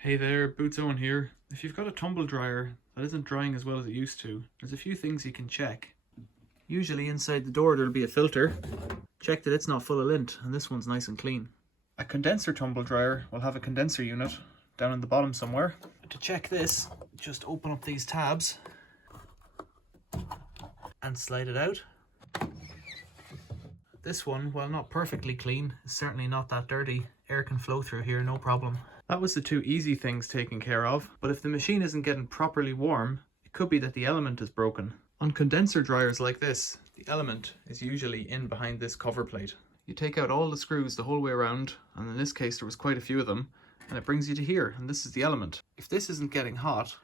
Hey there, Boots Owen here. If you've got a tumble dryer that isn't drying as well as it used to, there's a few things you can check. Usually inside the door there'll be a filter. Check that it's not full of lint, and this one's nice and clean. A condenser tumble dryer will have a condenser unit down in the bottom somewhere. To check this, just open up these tabs and slide it out. This one, while not perfectly clean, is certainly not that dirty. Air can flow through here, no problem. That was the two easy things taken care of, but if the machine isn't getting properly warm, it could be that the element is broken. On condenser dryers like this, the element is usually in behind this cover plate. You take out all the screws the whole way around, and in this case there was quite a few of them, and it brings you to here, and this is the element. If this isn't getting hot,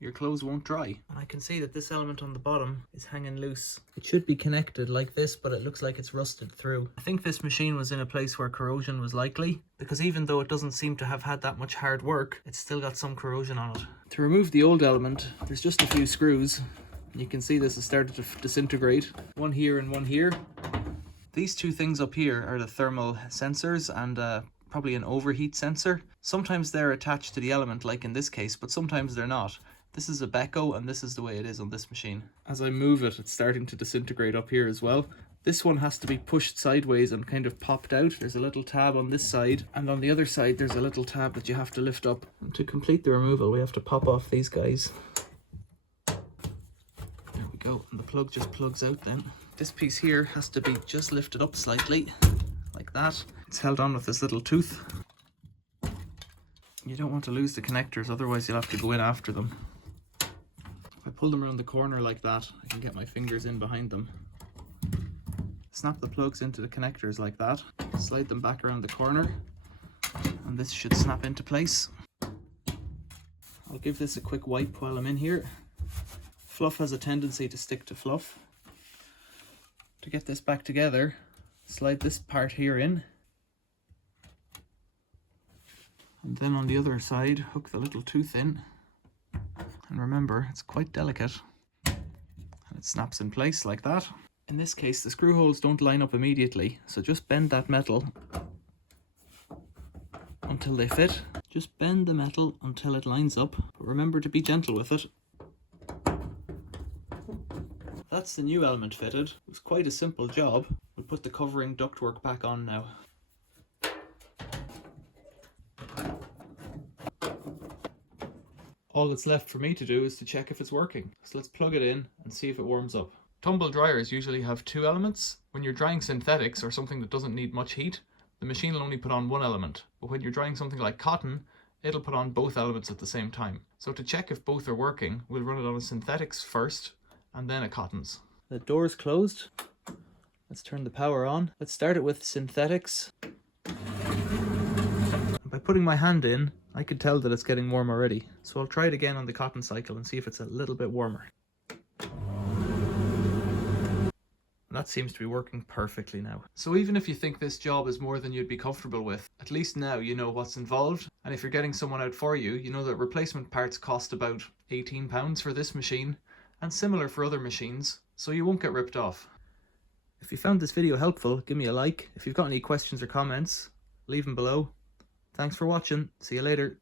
your clothes won't dry. And I can see that this element on the bottom is hanging loose. It should be connected like this, but it looks like it's rusted through. I think this machine was in a place where corrosion was likely, because even though it doesn't seem to have had that much hard work, it's still got some corrosion on it. To remove the old element, there's just a few screws. You can see this has started to disintegrate. One here and one here. These two things up here are the thermal sensors and probably an overheat sensor. Sometimes they're attached to the element, like in this case, but sometimes they're not. This is a Beko, and this is the way it is on this machine. As I move it, it's starting to disintegrate up here as well. This one has to be pushed sideways and kind of popped out. There's a little tab on this side, and on the other side there's a little tab that you have to lift up. And to complete the removal, we have to pop off these guys. There we go, and the plug just plugs out then. This piece here has to be just lifted up slightly, like that. It's held on with this little tooth. You don't want to lose the connectors, otherwise you'll have to go in after them. If I pull them around the corner like that, I can get my fingers in behind them. Snap the plugs into the connectors like that, slide them back around the corner, and this should snap into place. I'll give this a quick wipe while I'm in here. Fluff has a tendency to stick to fluff. To get this back together, slide this part here in, and then on the other side hook the little tooth in, and remember it's quite delicate, and it snaps in place like that. In this case the screw holes don't line up immediately, so just bend that metal until they fit. Just bend the metal until it lines up, but remember to be gentle with it. That's the new element fitted. It was quite a simple job. We'll put the covering ductwork back on now. All that's left for me to do is to check if it's working. So let's plug it in and see if it warms up. Tumble dryers usually have two elements. When you're drying synthetics or something that doesn't need much heat, the machine will only put on one element. But when you're drying something like cotton, it'll put on both elements at the same time. So to check if both are working, we'll run it on a synthetics first, and then a cottons. The door's closed. Let's turn the power on. Let's start it with synthetics. By putting my hand in, I could tell that it's getting warm already. So I'll try it again on the cotton cycle and see if it's a little bit warmer. And that seems to be working perfectly now. So even if you think this job is more than you'd be comfortable with, at least now you know what's involved. And if you're getting someone out for you, you know that replacement parts cost about £18 for this machine, and similar for other machines, so you won't get ripped off. If you found this video helpful, give me a like. If you've got any questions or comments, leave them below. Thanks for watching. See you later.